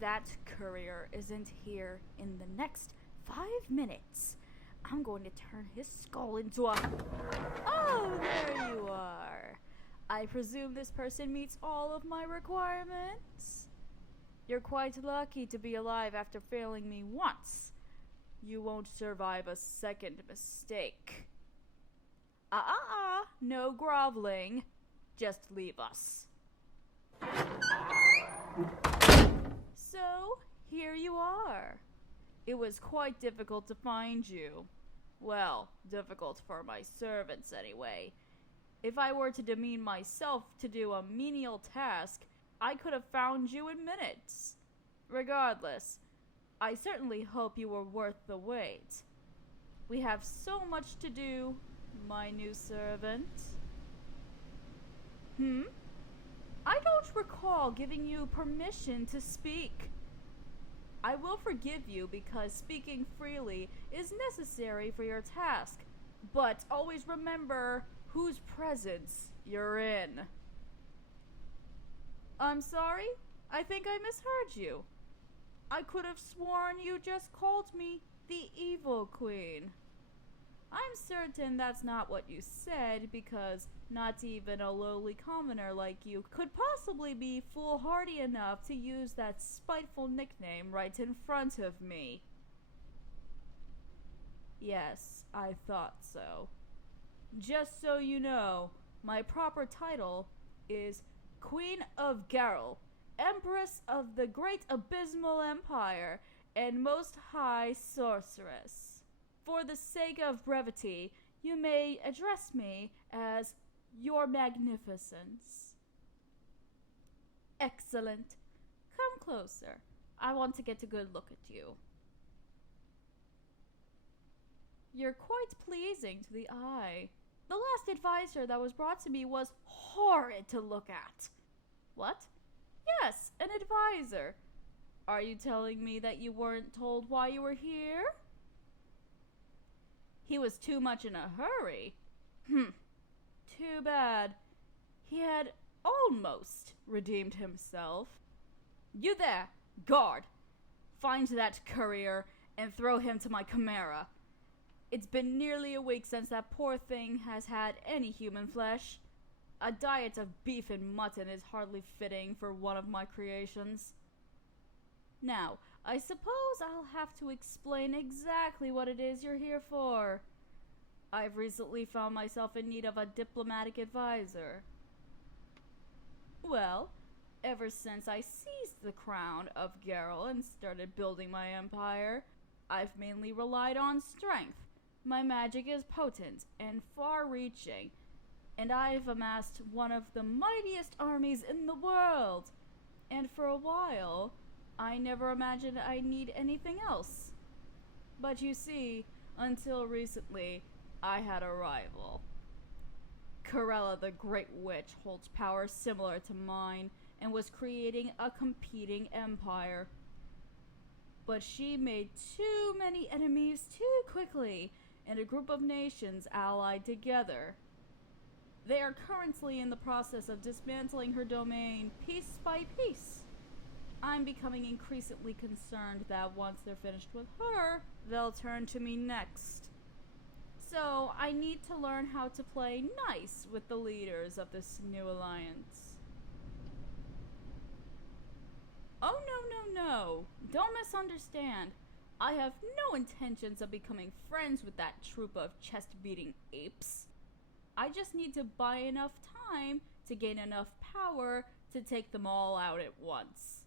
that courier isn't here in the next 5 minutes, I'm going to turn his skull into a... Oh, there you are. I presume this person meets all of my requirements? You're quite lucky to be alive after failing me once. You won't survive a second mistake. No groveling. Just leave us. So, here you are. It was quite difficult to find you. Well, difficult for my servants anyway. If I were to demean myself to do a menial task, I could have found you in minutes. Regardless, I certainly hope you were worth the wait. We have so much to do, my new servant. I don't recall giving you permission to speak. I will forgive you because speaking freely is necessary for your task, but always remember whose presence you're in. I'm sorry? I think I misheard you. I could have sworn you just called me the Evil Queen. I'm certain that's not what you said, because not even a lowly commoner like you could possibly be foolhardy enough to use that spiteful nickname right in front of me. Yes, I thought so. Just so you know, my proper title is Queen of Garl, Empress of the Great Abysmal Empire, and Most High Sorceress. For the sake of brevity, you may address me as Your Magnificence. Excellent. Come closer. I want to get a good look at you. You're quite pleasing to the eye. The last advisor that was brought to me was horrid to look at. What? Yes, an advisor. Are you telling me that you weren't told why you were here? He was too much in a hurry. Too bad. He had almost redeemed himself. You there, guard. Find that courier and throw him to my chimera. It's been nearly a week since that poor thing has had any human flesh. A diet of beef and mutton is hardly fitting for one of my creations. Now, I suppose I'll have to explain exactly what it is you're here for. I've recently found myself in need of a diplomatic advisor. Well, ever since I seized the crown of Garl and started building my empire, I've mainly relied on strength. My magic is potent and far-reaching, and I've amassed one of the mightiest armies in the world. And for a while, I never imagined I'd need anything else. But you see, until recently, I had a rival. Corella the Great Witch holds power similar to mine and was creating a competing empire. But she made too many enemies too quickly, and a group of nations allied together. They are currently in the process of dismantling her domain piece by piece. I'm becoming increasingly concerned that once they're finished with her, they'll turn to me next. So I need to learn how to play nice with the leaders of this new alliance. Oh, no. Don't misunderstand. I have no intentions of becoming friends with that troop of chest-beating apes. I just need to buy enough time to gain enough power to take them all out at once.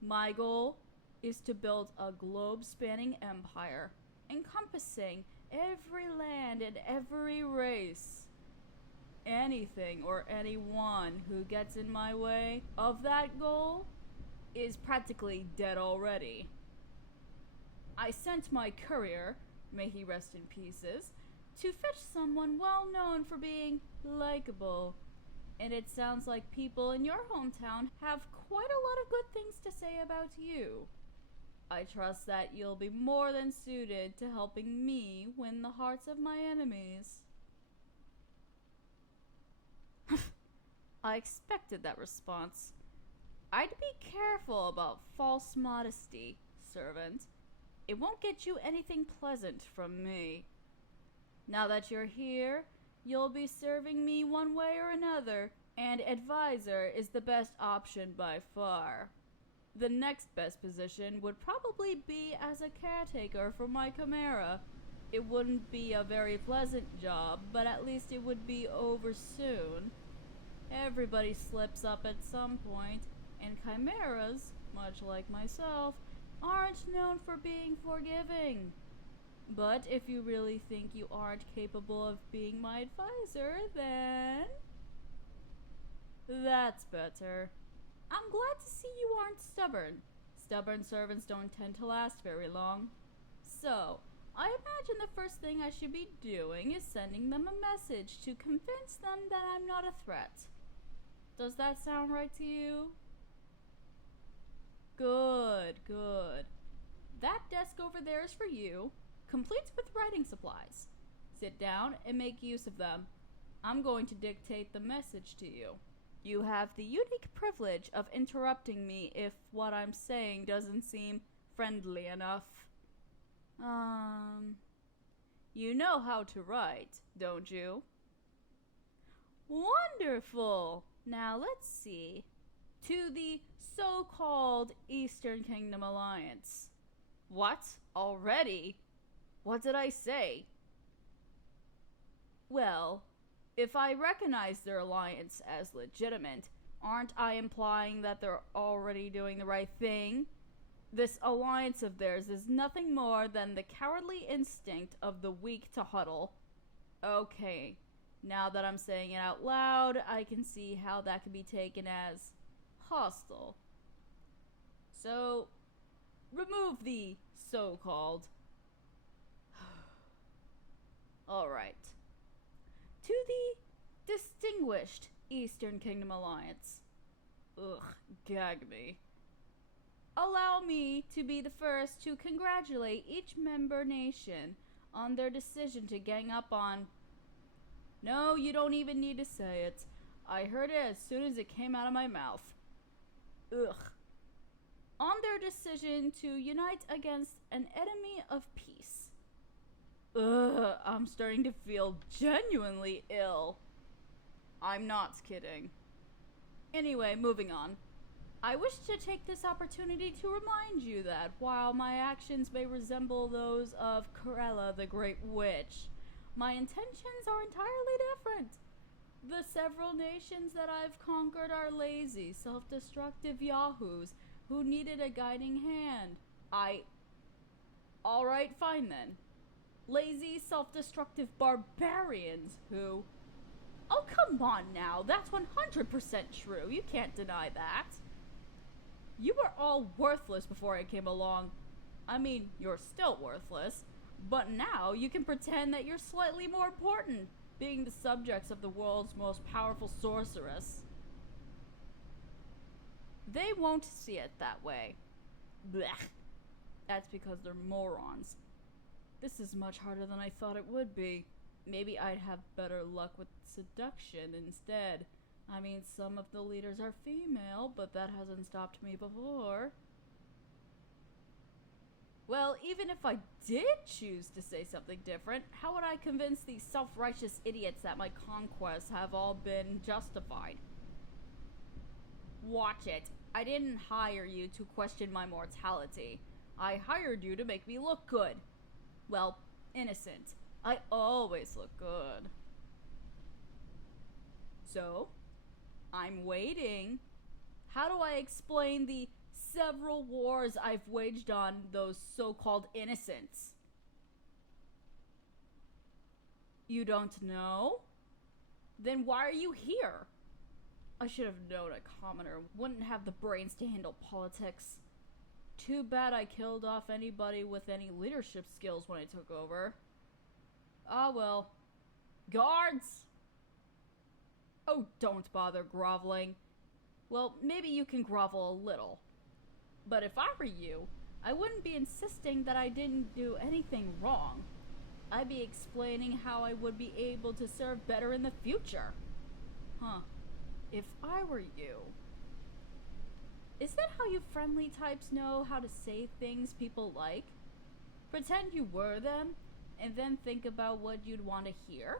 My goal is to build a globe-spanning empire, encompassing every land and every race. Anything or anyone who gets in my way of that goal is practically dead already. I sent my courier, may he rest in pieces, to fetch someone well known for being likable. And it sounds like people in your hometown have quite a lot of good things to say about you. I trust that you'll be more than suited to helping me win the hearts of my enemies. I expected that response. I'd be careful about false modesty, servant. It won't get you anything pleasant from me. Now that you're here, you'll be serving me one way or another, and advisor is the best option by far. The next best position would probably be as a caretaker for my chimera. It wouldn't be a very pleasant job, but at least it would be over soon. Everybody slips up at some point, and chimeras, much like myself, aren't known for being forgiving. But if you really think you aren't capable of being my advisor, then that's better. I'm glad to see you aren't stubborn. Stubborn servants don't tend to last very long. So, I imagine the first thing I should be doing is sending them a message to convince them that I'm not a threat. Does that sound right to you? Good, good. That desk over there is for you, complete with writing supplies. Sit down and make use of them. I'm going to dictate the message to you. You have the unique privilege of interrupting me if what I'm saying doesn't seem friendly enough. You know how to write, don't you? Wonderful! Now let's see. To the so-called Eastern Kingdom Alliance. What? Already? What did I say? Well, if I recognize their alliance as legitimate, aren't I implying that they're already doing the right thing? This alliance of theirs is nothing more than the cowardly instinct of the weak to huddle. Okay, now that I'm saying it out loud, I can see how that could be taken as hostile. So, remove the so-called. Alright. To the distinguished Eastern Kingdom Alliance. Ugh, gag me. Allow me to be the first to congratulate each member nation on their decision to gang up on... No, you don't even need to say it. I heard it as soon as it came out of my mouth. Ugh. On their decision to unite against an enemy of peace. Ugh, I'm starting to feel genuinely ill. I'm not kidding. Anyway, moving on. I wish to take this opportunity to remind you that while my actions may resemble those of Corella the Great Witch, my intentions are entirely different. The several nations that I've conquered are lazy, self-destructive yahoos who needed a guiding hand. Alright, fine then. Lazy, self-destructive barbarians who... Oh, come on now, that's 100% true. You can't deny that. You were all worthless before I came along. I mean, you're still worthless, but now you can pretend that you're slightly more important, being the subjects of the world's most powerful sorceress. They won't see it that way. Blech. That's because they're morons. This is much harder than I thought it would be. Maybe I'd have better luck with seduction instead. I mean, some of the leaders are female, but that hasn't stopped me before. Well, even if I did choose to say something different, how would I convince these self-righteous idiots that my conquests have all been justified? Watch it. I didn't hire you to question my mortality. I hired you to make me look good. Well, innocent. I always look good. So, I'm waiting. How do I explain the several wars I've waged on those so-called innocents? You don't know? Then why are you here? I should have known a commoner wouldn't have the brains to handle politics. Too bad I killed off anybody with any leadership skills when I took over. Ah well. Guards! Oh, don't bother groveling. Well, maybe you can grovel a little. But if I were you, I wouldn't be insisting that I didn't do anything wrong. I'd be explaining how I would be able to serve better in the future. Huh. If I were you... Is that how you friendly types know how to say things people like? Pretend you were them, and then think about what you'd want to hear?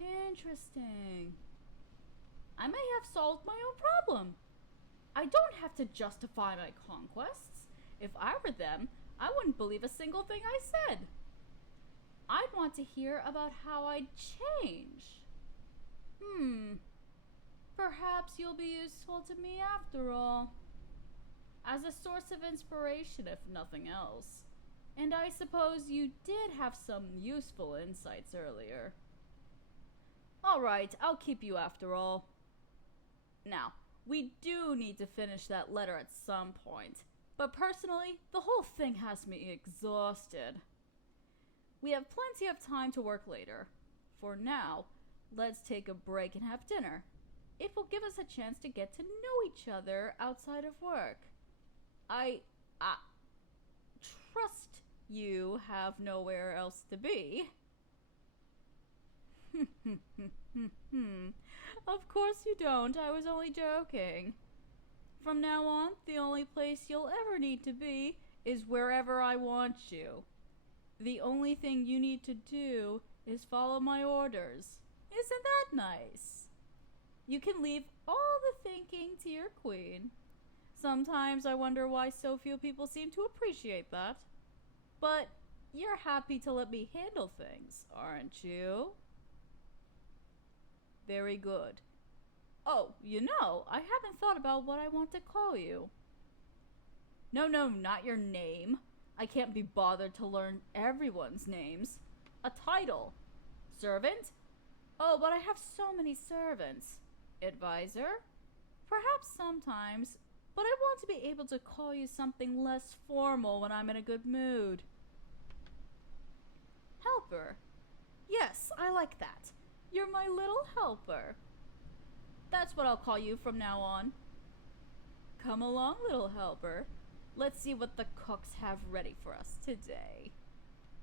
Interesting. I may have solved my own problem. I don't have to justify my conquests. If I were them, I wouldn't believe a single thing I said. I'd want to hear about how I'd change. Perhaps you'll be useful to me after all. As a source of inspiration, if nothing else. And I suppose you did have some useful insights earlier. Alright, I'll keep you after all. Now, we do need to finish that letter at some point. But personally, the whole thing has me exhausted. We have plenty of time to work later. For now, let's take a break and have dinner. It will give us a chance to get to know each other outside of work. I trust you have nowhere else to be. Of course you don't. I was only joking. From now on, the only place you'll ever need to be is wherever I want you. The only thing you need to do is follow my orders. Isn't that nice? You can leave all the thinking to your queen. Sometimes I wonder why so few people seem to appreciate that. But you're happy to let me handle things, aren't you? Very good. Oh, I haven't thought about what I want to call you. No, not your name. I can't be bothered to learn everyone's names. A title. Servant? Oh, but I have so many servants. Advisor? Perhaps sometimes, but I want to be able to call you something less formal when I'm in a good mood. Helper. Yes, I like that. You're my little helper. That's what I'll call you from now on. Come along, little helper. Let's see what the cooks have ready for us today.